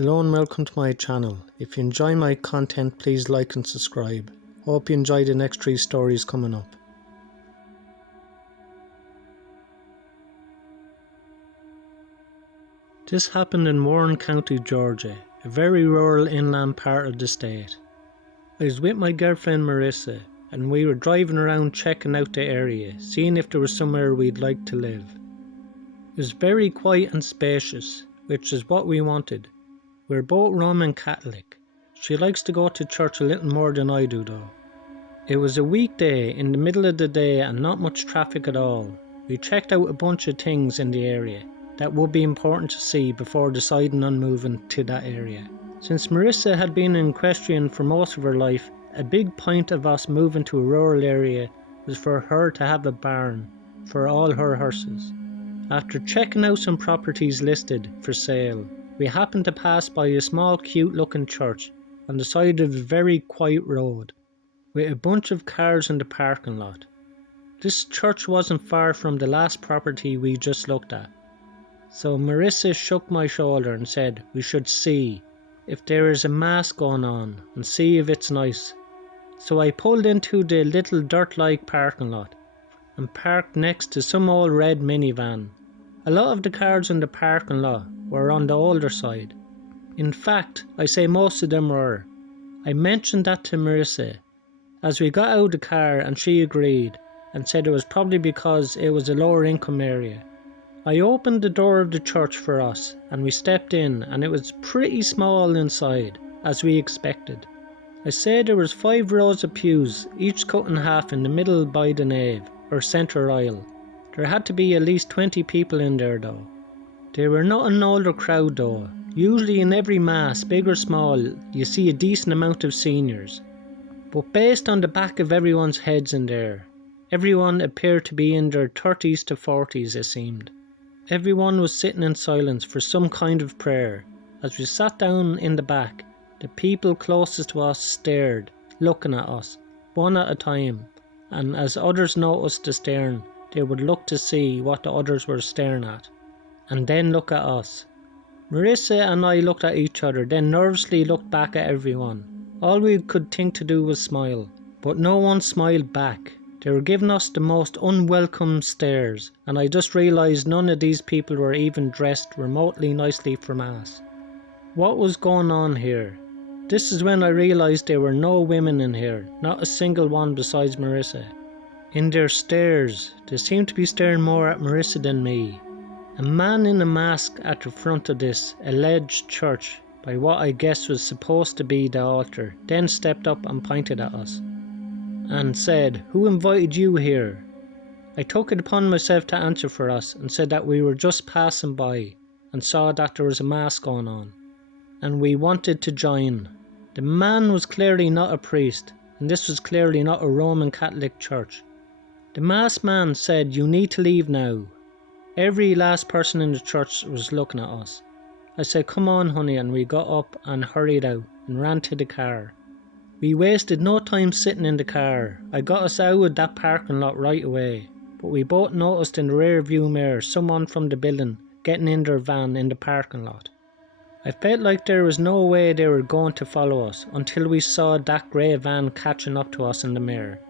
Hello and welcome to my channel. If you enjoy my content, please like and subscribe. Hope you enjoy the next 3 stories coming up. This happened in Warren County, Georgia, a very rural inland part of the state. I was with my girlfriend Marissa and we were driving around checking out the area, seeing if there was somewhere we'd like to live. It was very quiet and spacious, which is what we wanted. We're both Roman Catholic. She likes to go to church a little more than I do though. It was a weekday in the middle of the day and not much traffic at all. We checked out a bunch of things in the area that would be important to see before deciding on moving to that area. Since Marissa had been an equestrian for most of her life, a big point of us moving to a rural area was for her to have a barn for all her horses. After checking out some properties listed for sale, we happened to pass by a small cute looking church on the side of a very quiet road, with a bunch of cars in the parking lot. This church wasn't far from the last property we just looked at, so Marissa shook my shoulder and said we should see if there is a mass going on and see if it's nice. So I pulled into the little dirt-like parking lot and parked next to some old red minivan. A lot of the cars in the parking lot were on the older side. In fact, I say most of them were. I mentioned that to Marissa as we got out of the car and she agreed and said it was probably because it was a lower income area. I opened the door of the church for us and we stepped in, and it was pretty small inside, as we expected. I say there was 5 rows of pews, each cut in half in the middle by the nave, or centre aisle. There had to be at least 20 people in there though. They were not an older crowd though. Usually in every mass, big or small, you see a decent amount of seniors. But based on the back of everyone's heads in there, everyone appeared to be in their 30s to 40s it seemed. Everyone was sitting in silence for some kind of prayer. As we sat down in the back, the people closest to us stared, looking at us, one at a time, and as others noticed the staring, they would look to see what the others were staring at, and then look at us. Marissa and I looked at each other, then nervously looked back at everyone. All we could think to do was smile, but no one smiled back. They were giving us the most unwelcome stares, and I just realised none of these people were even dressed remotely nicely for mass. What was going on here? This is when I realised there were no women in here, not a single one besides Marissa. In their stares, they seemed to be staring more at Marissa than me. A man in a mask at the front of this alleged church, by what I guess was supposed to be the altar, then stepped up and pointed at us and said, "Who invited you here?" I took it upon myself to answer for us and said that we were just passing by and saw that there was a mass going on and we wanted to join. The man was clearly not a priest, and this was clearly not a Roman Catholic church. The masked man said, "You need to leave now." Every last person in the church was looking at us. I said, "Come on honey," and we got up and hurried out and ran to the car. We wasted no time sitting in the car. I got us out of that parking lot right away, but we both noticed in the rear view mirror someone from the building getting in their van in the parking lot. I felt like there was no way they were going to follow us until we saw that grey van catching up to us in the mirror.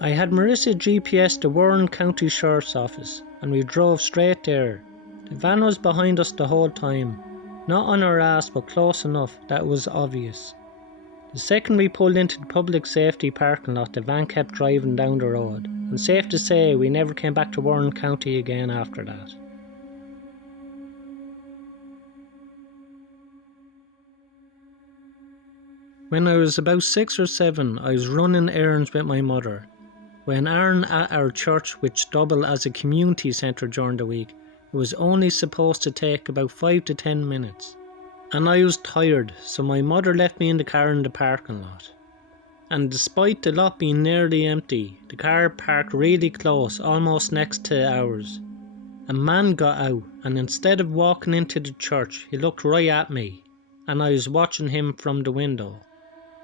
I had Marissa GPS the Warren County Sheriff's Office and we drove straight there. The van was behind us the whole time, not on our ass but close enough that it was obvious. The second we pulled into the public safety parking lot, the van kept driving down the road, and safe to say we never came back to Warren County again after that. When I was about 6 or 7, I was running errands with my mother. When Aaron at our church, which doubled as a community centre during the week, it was only supposed to take about 5 to 10 minutes. And I was tired, so my mother left me in the car in the parking lot. And despite the lot being nearly empty, the car parked really close, almost next to ours. A man got out, and instead of walking into the church, he looked right at me, and I was watching him from the window.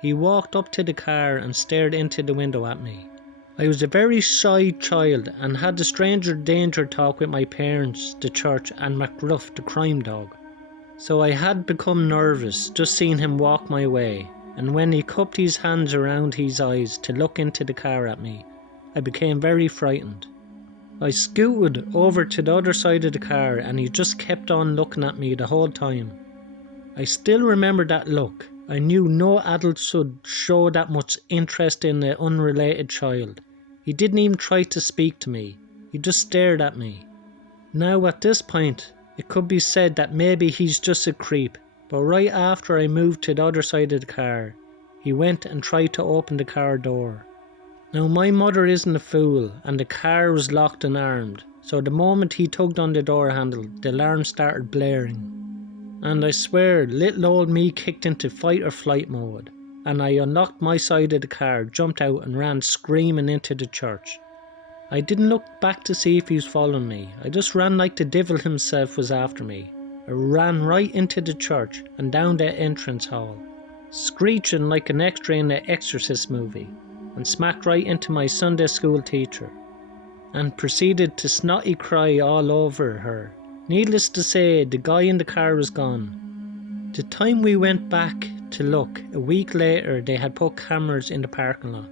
He walked up to the car and stared into the window at me. I was a very shy child and had the stranger danger talk with my parents, the church, and McGruff, the crime dog. So I had become nervous just seeing him walk my way, and when he cupped his hands around his eyes to look into the car at me, I became very frightened. I scooted over to the other side of the car and he just kept on looking at me the whole time. I still remember that look. I knew no adult should show that much interest in an unrelated child. He didn't even try to speak to me. He just stared at me. Now at this point, it could be said that maybe he's just a creep, but right after I moved to the other side of the car, he went and tried to open the car door. Now my mother isn't a fool and the car was locked and armed, so the moment he tugged on the door handle, the alarm started blaring. And I swear little old me kicked into fight or flight mode, and I unlocked my side of the car, jumped out and ran screaming into the church. I didn't look back to see if he was following me. I just ran like the devil himself was after me. I ran right into the church and down the entrance hall, screeching like an extra in the Exorcist movie, and smacked right into my Sunday school teacher, and proceeded to snotty cry all over her. Needless to say, the guy in the car was gone. The time we went back to look, a week later they had put cameras in the parking lot.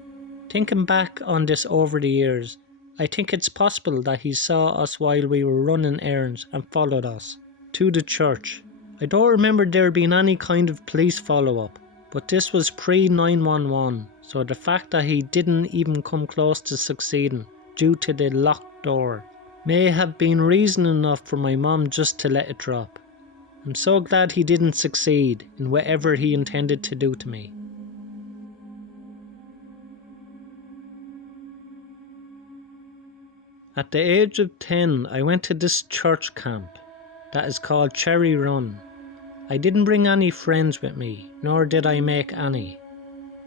Thinking back on this over the years, I think it's possible that he saw us while we were running errands and followed us to the church. I don't remember there being any kind of police follow-up, but this was pre-911, so the fact that he didn't even come close to succeeding due to the locked door may have been reason enough for my mom just to let it drop. I'm so glad he didn't succeed in whatever he intended to do to me. At the age of 10, I went to this church camp that is called Cherry Run. I didn't bring any friends with me, nor did I make any.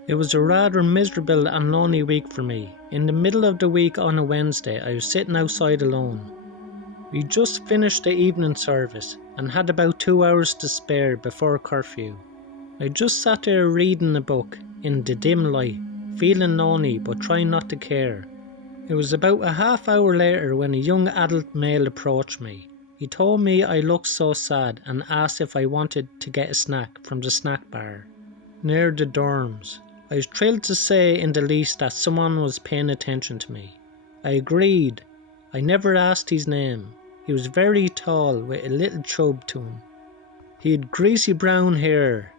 It was a rather miserable and lonely week for me. In the middle of the week on a Wednesday, I was sitting outside alone. We just finished the evening service and had about 2 hours to spare before curfew. I just sat there reading a book in the dim light, feeling lonely but trying not to care. It was about a half hour later when a young adult male approached me. He told me I looked so sad and asked if I wanted to get a snack from the snack bar near the dorms. I was thrilled to say in the least that someone was paying attention to me. I agreed. I never asked his name. He was very tall with a little chub to him. He had greasy brown hair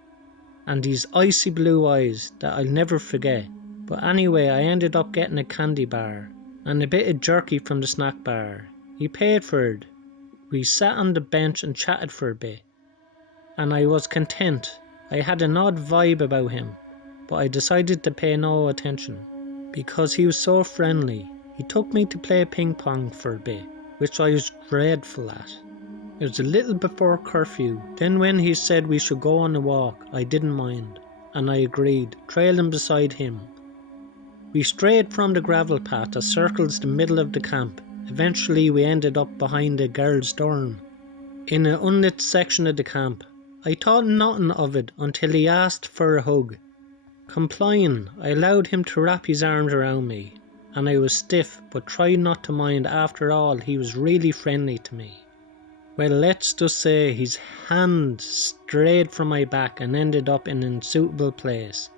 and these icy blue eyes that I'll never forget. But anyway, I ended up getting a candy bar and a bit of jerky from the snack bar. He paid for it. We sat on the bench and chatted for a bit, and I was content. I had an odd vibe about him, but I decided to pay no attention because he was so friendly. He took me to play ping pong for a bit, which I was dreadful at. It was a little before curfew. Then when he said we should go on a walk, I didn't mind, and I agreed, trailing beside him. We strayed from the gravel path that circles the middle of the camp. Eventually we ended up behind the girls' dorm, in an unlit section of the camp. I thought nothing of it until he asked for a hug. Complying, I allowed him to wrap his arms around me, and I was stiff but tried not to mind. After all, he was really friendly to me. Well, let's just say his hand strayed from my back and ended up in an unsuitable place.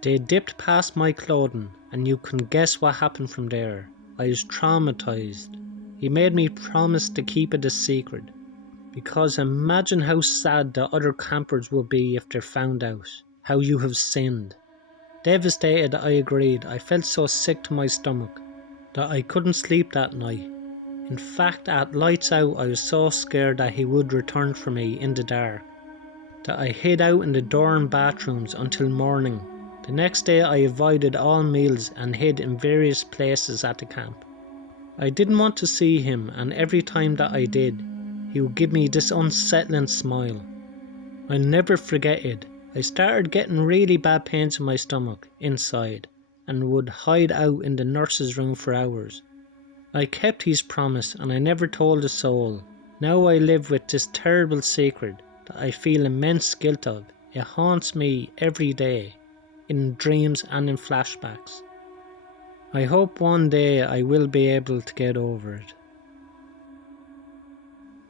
They dipped past my clothing, and you can guess what happened from there. I was traumatized. He made me promise to keep it a secret, because imagine how sad the other campers would be if they found out how you have sinned. Devastated, I agreed. I felt so sick to my stomach that I couldn't sleep that night. In fact, at lights out, I was so scared that he would return for me in the dark that I hid out in the dorm bathrooms until morning. The next day I avoided all meals and hid in various places at the camp. I didn't want to see him, and every time that I did, he would give me this unsettling smile. I'll never forget it. I started getting really bad pains in my stomach, inside, and would hide out in the nurse's room for hours. I kept his promise and I never told a soul. Now I live with this terrible secret that I feel immense guilt of. It haunts me every day, in dreams and in flashbacks. I hope one day I will be able to get over it.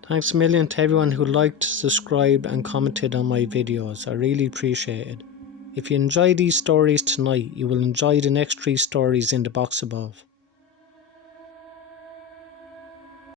Thanks a million to everyone who liked, subscribed and commented on my videos. I really appreciate it. If you enjoy these stories tonight, you will enjoy the next 3 stories in the box above.